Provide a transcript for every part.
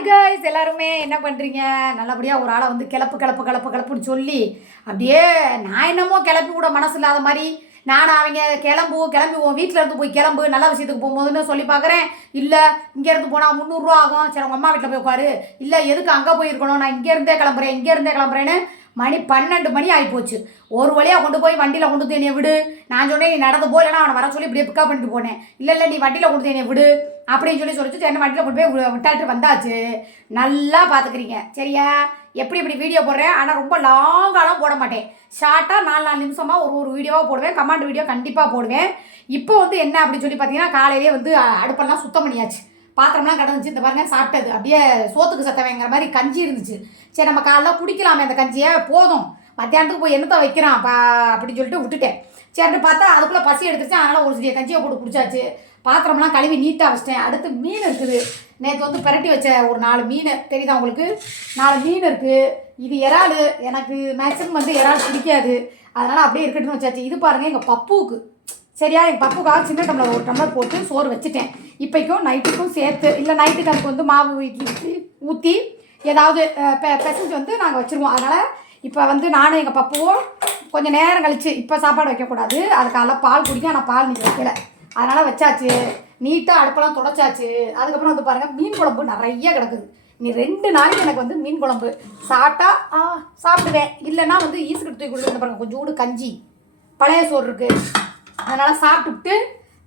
Hi guys எல்லாருமே என்ன பண்ணுறீங்க நல்லபடியாக ஒரு ஆளை வந்து கிளப்பு கிளப்பு கிளப்பு கிளப்புன்னு சொல்லி அப்படியே நான் என்னமோ கிளப்பி கூட மனசு இல்லாத மாதிரி நான் அவங்க கிளம்பு கிளம்பி வீட்டில் இருந்து போய் கிளம்பு நல்ல விஷயத்துக்கு போகும்போதுன்னு சொல்லி பார்க்குறேன். இல்லை இங்கேருந்து போனால் முந்நூறுரூவா ஆகும். சரி உங்கள் அம்மா வீட்டில் போய் உட்காரு. இல்லை எதுக்கு அங்கே போயிருக்கணும்? நான் இங்கேருந்தே கிளம்புறேன் இங்கேருந்தே கிளம்புறேன்னு மணி பன்னெண்டு மணி ஆகிப்போச்சு ஒரு வழியாக கொண்டு போய் வண்டியில் கொண்டு வந்து என்னை விடு. நான் சொன்னேன் நீ நடந்து போ இல்லைனா அவனை வர சொல்லி இப்படியே பிக்கப் பண்ணிட்டு போனேன். இல்லை இல்லை நீ வண்டியில் கொண்டு வந்து என்னை விடு. அப்படின்னு சொல்லி சொல்லிச்சு என்ன வண்டியில் கொண்டு போய் விட்டாட்டு வந்தாச்சு. நல்லா பார்த்துக்கிறீங்க சரியா? எப்படி இப்படி வீடியோ போடுறேன்? ஆனால் ரொம்ப லாங்காலாம் போட மாட்டேன். ஷார்ட்டாக நாலு நாலு நிமிஷமாக ஒரு ஒரு வீடியோவாக போடுவேன். கமாண்ட் வீடியோ கண்டிப்பாக போடுவேன். இப்போ வந்து என்ன அப்படின்னு சொல்லி பார்த்தீங்கன்னா காலையிலேயே வந்து அடுப்பெல்லாம் சுத்தம் பண்ணியாச்சு. பாத்திரம்லாம் கிடந்துச்சு. இந்த பாருங்க சாப்பிட்டது. அப்படியே சோத்துக்கு சத்தவைங்கிற மாதிரி கஞ்சி இருந்துச்சு. சரி நம்ம காலைல குடிக்கலாமே அந்த கஞ்சியை. போதும். மத்தியானத்துக்கு போய் என்னத்தை வைக்கிறான்? பா அப்படின்னு சொல்லிட்டு விட்டுட்டேன். சரின்னு பார்த்தா அதுக்குள்ளே பசி எடுத்துருச்சு. அதனால் ஒரு சிறிய கஞ்சியை போட்டு குடிச்சாச்சு. பாத்திரம்லாம் கழுவி நீட்டாக வச்சிட்டேன். அடுத்து மீன் இருக்குது. நேற்று வந்து பிரட்டி வச்ச ஒரு நாலு மீன். தெரியுதா உங்களுக்கு? நாலு மீன் இருக்குது இது இறால். எனக்கு மேக்ஸிமம் வந்து இறால் பிடிக்காது. அதனால் அப்படியே இருக்கட்டும்னு வச்சாச்சு. இது பாருங்கள் எங்கள் பப்புவுக்கு. சரியா எங்கள் பப்புக்காக சின்ன டம்ளர் ஒரு டம்ளர் போட்டு சோறு வச்சுட்டேன். இப்போக்கும் நைட்டுக்கும் சேர்த்து இல்லை நைட்டுக்கு அதுக்கு வந்து மாவு இட்லி ஊற்றி ஏதாவது பெ பெசஞ்சு வந்து நாங்கள் வச்சுருவோம். அதனால் இப்போ வந்து நானும் எங்கள் பப்புவும் கொஞ்சம் நேரம் கழிச்சு இப்போ சாப்பாடு வைக்கக்கூடாது. அதுக்கால பால் குடிக்க ஆனால் பால் நீங்கள் வைக்கல. அதனால் வச்சாச்சு. நீட்டாக அடுப்பெல்லாம் தொடச்சாச்சு. அதுக்கப்புறம் வந்து பாருங்கள் மீன் குழம்பு நிறைய கிடக்குது. நீ ரெண்டு நாளைக்கு எனக்கு வந்து மீன் குழம்பு. சாப்பிட்டா ஆ சாப்பிடுவேன். இல்லைன்னா வந்து ஈஸ்கட்டு தூக்கி கொடுத்து பாருங்கள் கொஞ்சோண்டு கஞ்சி. பழைய சோறு இருக்குது அதனால் சாப்பிட்டுட்டு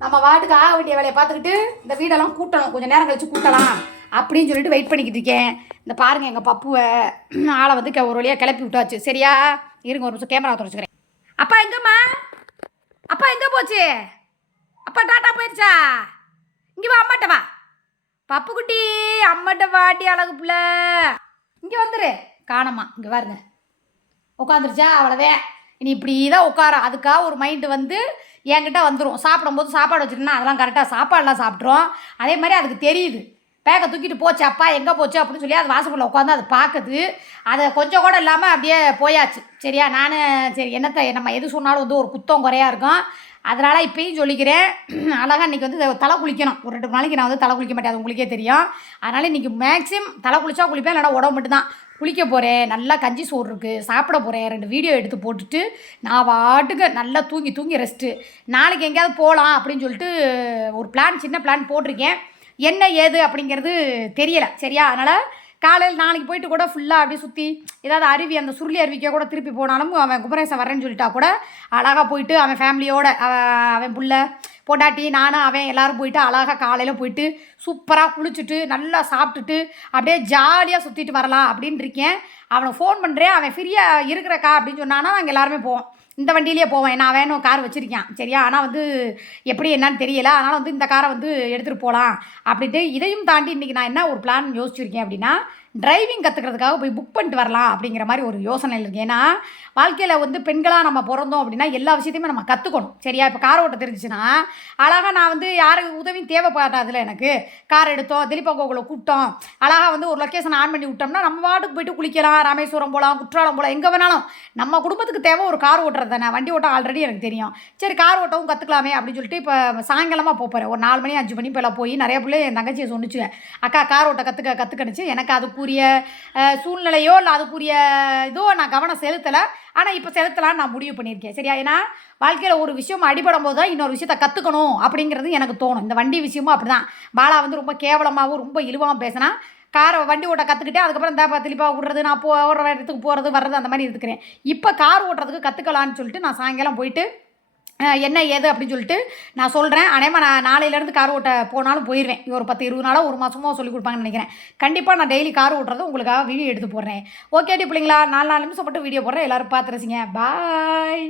நம்ம வாட்டுக்கு ஆக வேண்டிய வேலையை பார்த்துக்கிட்டு இந்த வீடெல்லாம் கூட்டணும். கொஞ்சம் நேரம் கழிச்சு கூட்டலாம் அப்படின்னு சொல்லிட்டு வெயிட் பண்ணிக்கிட்டு இருக்கேன். இந்த பாருங்கள் எங்கள் பப்புவை. ஆளை வந்து ஒரு வழியாக கிளப்பி விட்டாச்சு. சரியா? இருங்க ஒரு நிமிஷம் கேமரா தொடச்சுக்கிறேன் அப்பா எங்கம்மா? அப்பா எங்கே போச்சு? அப்பா டாட்டா போயிடுச்சா இங்கே வா அம்மாட்ட வா. பப்பு குட்டி அம்மாட்ட வாட்டி அழகு பிள்ளை. இங்கே வந்துரு. காணம்மா இங்கே பாருங்க. உட்காந்துருச்சா அவ்வளோவே. இனி இப்படி தான் உட்கார அதுக்காக ஒரு மைண்டு வந்து என்கிட்ட வந்துடும் சாப்பிடும்போது சாப்பாடு வச்சுருந்தா அதெல்லாம் கரெக்டாக சாப்பாடெலாம் சாப்பிட்றோம் அதே மாதிரி அதுக்கு தெரியுது. பேக்கை தூக்கிட்டு போச்சு அப்பா எங்கே போச்சு அப்படின்னு சொல்லி அது வாசப்படில் உட்காந்து அது பார்க்குது அதை கொஞ்சம் கூட இல்லாமல் அப்படியே போயாச்சு. சரியா? நான் சரி என்னத்தை நம்ம எது சொன்னாலும் வந்து ஒரு குத்தம் குறையா இருக்கும். அதனால் இப்பயும் சொல்லிக்கிறேன். அழகாக இன்றைக்கி வந்து தலை குளிக்கணும். ஒரு ரெண்டு நாளைக்கு நான் வந்து தலை குளிக்க மாட்டேன் அது உங்களுக்கே தெரியும். அதனால் இன்றைக்கி மேக்ஸிமம் தலை குளிச்சா குளிப்பேன் இல்லைனா உடம்பு மட்டும்தான். குளிக்க போகிறேன் நல்லா கஞ்சி சோறு இருக்குது சாப்பிட போகிறேன் ரெண்டு வீடியோ எடுத்து போட்டுட்டு நான் வாட்டுக்கு நல்லா தூங்கி தூங்கி ரெஸ்ட்டு நாளைக்கு எங்கேயாவது போகலாம் அப்படின்னு சொல்லிட்டு ஒரு பிளான் சின்ன பிளான் போட்டிருக்கேன். என்ன ஏது அப்படிங்கிறது தெரியலை சரியா? அதனால் காலையில் நாளைக்கு போயிட்டு கூட ஃபுல்லாக அப்படியே சுற்றி ஏதாவது அருவி அந்த சுருளி அருவிக்கே கூட திருப்பி போனாலும் அவன் குமரேசன் வரேன்னு சொல்லிட்டா கூட அழகாக போயிட்டு அவன் ஃபேமிலியோட அவன் அவன் புள்ள பொண்டாட்டி நானும் அவன் எல்லோரும் போயிட்டு அழகாக காலையில் போயிட்டு சூப்பராக குளிச்சுட்டு நல்லா சாப்பிட்டுட்டு அப்படியே ஜாலியாக சுற்றிட்டு வரலாம் அப்படின்னு இருக்கேன். அவனை ஃபோன் பண்ணுறேன் அவன் ஃப்ரீயாக இருக்கிறக்கா அப்படின்னு சொன்னான்னா நாங்கள் எல்லாருமே போவோம். இந்த வண்டியிலே போவேன். நான் வேணும் கார் வச்சுருக்கேன். சரியா? ஆனால் வந்து எப்படி என்னன்னு தெரியல. அதனால் வந்து இந்த காரை வந்து எடுத்துகிட்டு போகலாம் அப்படின்ட்டு இதையும் தாண்டி இன்றைக்கி நான் என்ன ஒரு பிளான் யோசிச்சிருக்கேன் அப்படின்னா டிரைவிங் கற்றுக்கிறதுக்காக போய் புக் பண்ணிட்டு வரலாம் அப்படிங்கிற மாதிரி ஒரு யோசனையில் இருக்குது ஏன்னா வாழ்க்கையில் வந்து பெண்களாக நம்ம பிறந்தோம் அப்படின்னா எல்லா விஷயத்தையுமே நம்ம கற்றுக்கணும் சரியா? இப்போ கார் ஓட்ட தெரிஞ்சுச்சுன்னா அழகாக நான் வந்து யாருக்கு உதவியும் தேவைப்படாதுல எனக்கு. கார் எடுத்தோம் திலீபா கோகுலை கூப்பிட்டோம். அழகாக வந்து ஒரு லொக்கேஷன் ஆன் பண்ணி விட்டோம்னா நம்ம வாட்டுக்கு போயிட்டு குளிக்கலாம் ராமேஸ்வரம் போகலாம் குற்றாலம் போகலாம் எங்கே வேணாலும். நம்ம குடும்பத்துக்கு தேவை ஒரு கார் ஓட்டுறது தானே. வண்டி ஓட்ட ஆல்ரெடி எனக்கு தெரியும். சரி கார் ஓட்டவும் கற்றுக்கலாமே அப்படின்னு சொல்லிட்டு இப்போ சாயங்காலமாக போகிறேன் ஒரு நாலு மணி அஞ்சு மணி போல போய் நிறைய பிள்ளை என் தங்கச்சியை சொன்னிச்சு அக்கா கார் ஓட்ட கற்றுக்க கற்றுக்கணுச்சு எனக்கு அதுக்குரிய சூழ்நிலையோ இல்லை அதுக்குரிய இதோ நான் கவனம் செலுத்தலை. ஆனால் இப்போ செலுத்தலான்னு நான் முடிவு பண்ணியிருக்கேன். சரியா? ஏன்னா வாழ்க்கையில் ஒரு விஷயம் அடிபடும் போது தான் இன்னொரு விஷயத்தை கற்றுக்கணும் அப்படிங்கிறது எனக்கு தோணும். இந்த வண்டி விஷயமும் அப்படி தான் பாலா வந்து ரொம்ப கேவலமாகவும் ரொம்ப இழிவாகவும் பேசினா காரை வண்டி ஓட்ட கற்றுக்கிட்டு அதுக்கப்புறம் இந்த தெளிப்பா விட்றது நான் போ ஓடுற இடத்துக்கு போகிறது வர்றது அந்த மாதிரி இருக்கிறேன் இப்போ கார் ஓட்டுறதுக்கு கற்றுக்கலான்னு சொல்லிட்டு நான் சாயங்காலம் போயிட்டு என்ன ஏது அப்படின்னு சொல்லிட்டு நான் சொல்கிறேன் அனேமா நான் நாளையிலேருந்து கார் ஓட்ட போனாலும் போயிடுவேன் ஒரு பத்து இருபது நாளாக ஒரு மாதமோ சொல்லி கொடுப்பாங்கன்னு நினைக்கிறேன். கண்டிப்பாக நான் டெய்லி கார் ஓட்டுறது உங்களுக்காக வீடியோ எடுத்து போடுறேன். ஓகே டி பிள்ளைங்களா நாலு நாலு நிமிஷம் மட்டும் வீடியோ போடுறேன். எல்லோரும் பார்த்துருச்சிங்க பாய்